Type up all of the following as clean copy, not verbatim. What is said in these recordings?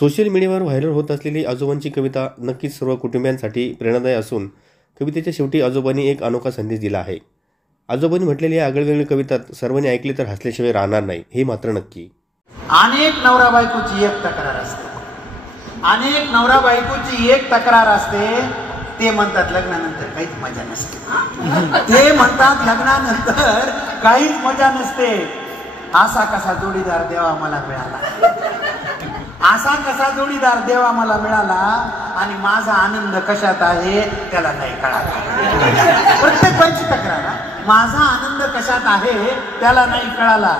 Social मीडियावर viral होत असलेली आजोबांची कविता नक्कीच सर्व कुटुंबियांसाठी प्रेरणादायी असून कवितेच्या शेवटी आजोबांनी एक अनोखा संदेश दिला आहे. आजोबांनी म्हटलेली या आगळेवेगळी कविता सर्वांनी ऐकली तर हसल्याशिवाय राहणार नाही, हे मात्र नक्की. अनेक नवरा बायकोची एक तक्रार असते, अनेक नवरा बायकोची एक तक्रार असते. ते म्हणतात लग्नानंतर काहीच मजा नसते. ते म्हणतात लग्नानंतर काहीच मजा नसते. असा कसा जोडीदार देवा मला मिळाला, असा कसा जोडीदार देवा मला मिळाला, आणि माझा आनंद कशात आहे त्याला नाही कळाला. प्रत्येकाची तक्रार, माझा आनंद कशात आहे त्याला नाही कळाला.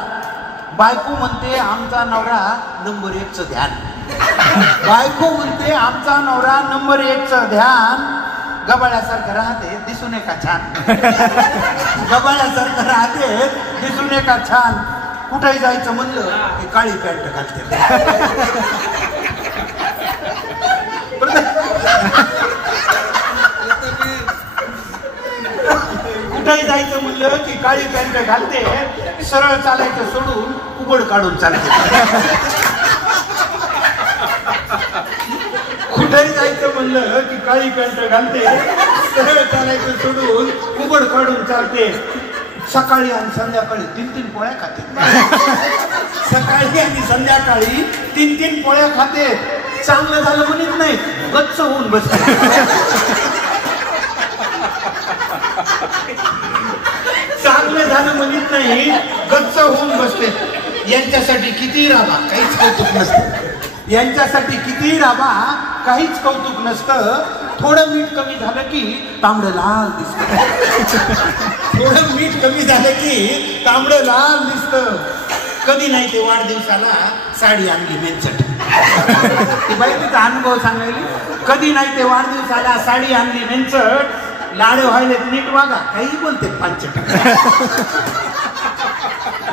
बायको म्हणते आमचा नवरा नंबर 1चं ध्यान, बायको म्हणते आमचा नवरा नंबर 1चं ध्यान. गबाळ्यासारखं राहते दिसून का छान, गबाळ्यासारखं राहते दिसून का छान. कुठेही जायचं म्हणलं की काळी पॅन्ट घालते. कुठेही जायचं म्हणलं की काळी पॅन्ट घालते, सरळ चालायचं सोडून उघड काढून चालते. कुठेही जायचं म्हणलं की काळी पॅन्ट घालते, सरळ चालायचं सोडून उघड काढून चालते. सकाळी आणि संध्याकाळी 3-3 पोळ्या खाते, सकाळी आणि संध्याकाळी 3-3 पोळ्या खाते. चांगलं झालं म्हणत नाही, गच्च होऊन बसते. चांगलं झालं म्हणत नाही, गच्च होऊन बसते. यांच्यासाठी किती राबा काहीच कौतुक नसतं, यांच्यासाठी किती राबा काहीच कौतुक नसतं. थोडं मीठ कमी झालं की तांबडं लाल दिसतं, थोडं मीठ कमी झालं की तांबडं लाल दिसतं. कधी नाही ते वाढदिवसाला साडी आणली मेंचट, ती बाई तिचा अनुभव सांगायली. कधी नाही ते वाढदिवसाला साडी आणली मेंचट. लाडे व्हायले नीट वागा, काही बोलते पांचट.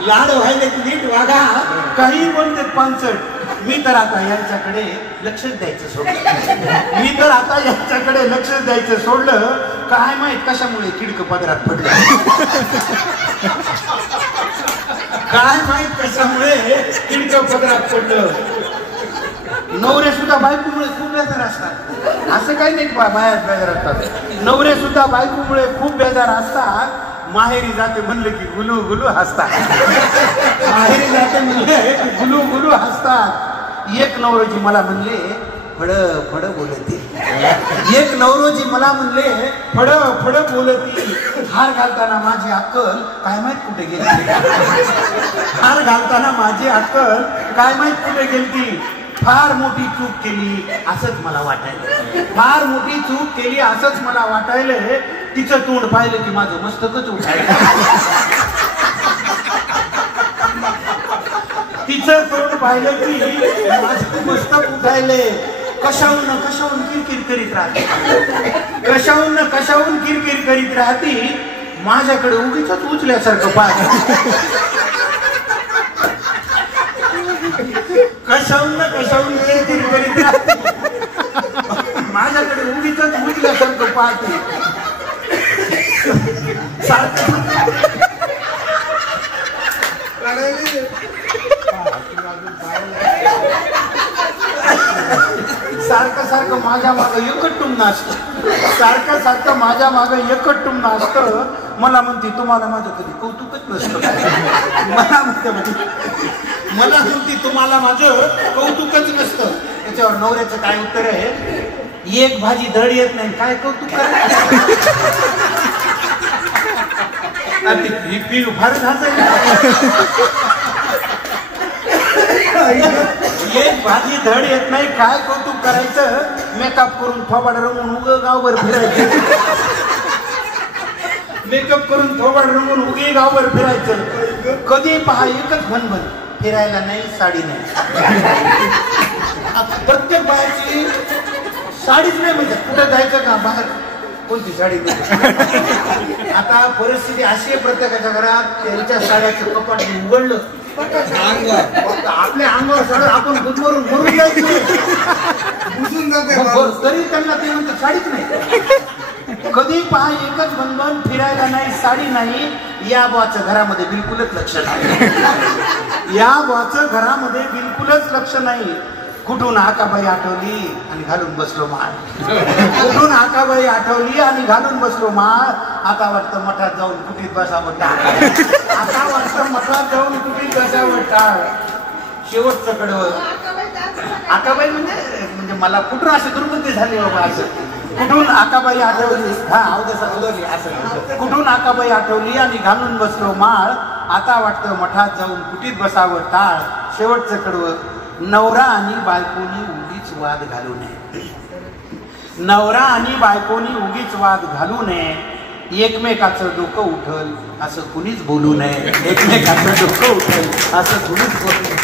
लाड व्हायले नीट वागा, काही बोलते पांचट. मी तर आता यांच्याकडे लक्षच द्यायचं सोडलं, मी तर आता यांच्याकडे लक्षच द्यायचं सोडलं. काय माहित कशामुळे किडक पदरात पडलं, काय माहित कशामुळे किडक पदरात पडलं. नवरे सुद्धा बायकोमुळे खूप बेजार असतात, असं काही नाही बाहेर बेजार असतात. नवरे सुद्धा बायकोमुळे खूप बेजार असतात. माहेरी जाते म्हणले की गुलू गुलू हसतात, माहेरी जाते म्हणले की गुलू गुलू हसतात. एक नवरोजी मला म्हणले फड फड बोलती, एक नवरोजी मला म्हणले फड फड बोलती. हार घालताना माझी अक्कल काय माहित कुठे गेली, हार घालताना माझी अक्कल काय माहित कुठे गेली. फार मोठी चूक केली असंच मला वाटायला, फार मोठी चूक केली असंच मला वाटायले. तिचं तोंड पाहिलं की माझं मस्तकच उठायला, तिचं तोंड पाहिलं की माझं मस्तक उठायले. कशाहून कशाहून किरकिर करीत राहते, कशाहून कशाहून किरकिर करीत राहती. माझ्याकडे उगीच उचल्यासारखं पाहत, कशाहून कशाहून किरकिर करीत राहते. माझ्याकडे उगीच उचल्यासारखं पाहते. सारखं सारखं माझ्या मागं एकटून नाचतं, सारखं सारखं माझ्या मागं एकटून नाचतं. मला म्हणते तुम्हाला माझं कधी कौतुकच नसतं, मला म्हणते तुम्हाला माझं कौतुकच नसतं. त्याच्यावर नवऱ्याचं काय उत्तर आहे, एक भाजी धड येत नाही काय कौतुक करायचं. फार एक भाजी धड येत नाही काय कौतुक करायचं. मेकअप करून थोबाड रंगून उग गावभर फिरायचं, मेकअप करून थोबाड रंगून उगे गावभर फिरायचं. कधी पहा एकच भनभन, फिरायला नाही साडी नाही. प्रत्येक बायाची साडीच नाही म्हणजे कुठं जायचं का बाहेर कोणती साडी. आता परिस्थिती अशी आहे प्रत्येकाच्या घरात त्यांच्या साड्याचं कपाट उघडलं आपल्या अंगावर सगळं आपण गुदमरून भरून जायचं, तरी त्यांना ते म्हणते साडीच नाही. कधी पहा एकच बंधन, फिरायला नाही साडी नाही. या बुवाचं घरामध्ये बिलकुलच लक्ष नाही, या बुवाचं घरामध्ये बिलकुलच लक्ष नाही. कुठून आकाबाई आठवली आणि घालून बसलो माळ. कुठून आकाबाई आठवली आणि घालून बसलो माळ. आता वाटतं मठात जाऊन कुठीत बसावं टाळ. आता वाटतं मठात जाऊन कुठीत बसावं टाळ. शेवटचं कडवं आकाबाई म्हणजे मला कुठून असं दुर्गती झाली बाबा. असं कुठून आकाबाई आठवली. हा अवधली असं कुठून आकाबाई आठवली आणि घालून बसलो माळ. आता वाटतं मठात जाऊन कुठीत बसावं टाळ. शेवटचं कडवं नवरा आणि बायकोनी उगीच वाद घालू नये. नवरा आणि बायकोनी उगीच वाद घालू नये. एकमेकाचं डोकं उठल असं कुणीच बोलू नये. एकमेकाचं डोकं उठल असं कुणीच बोलू नये.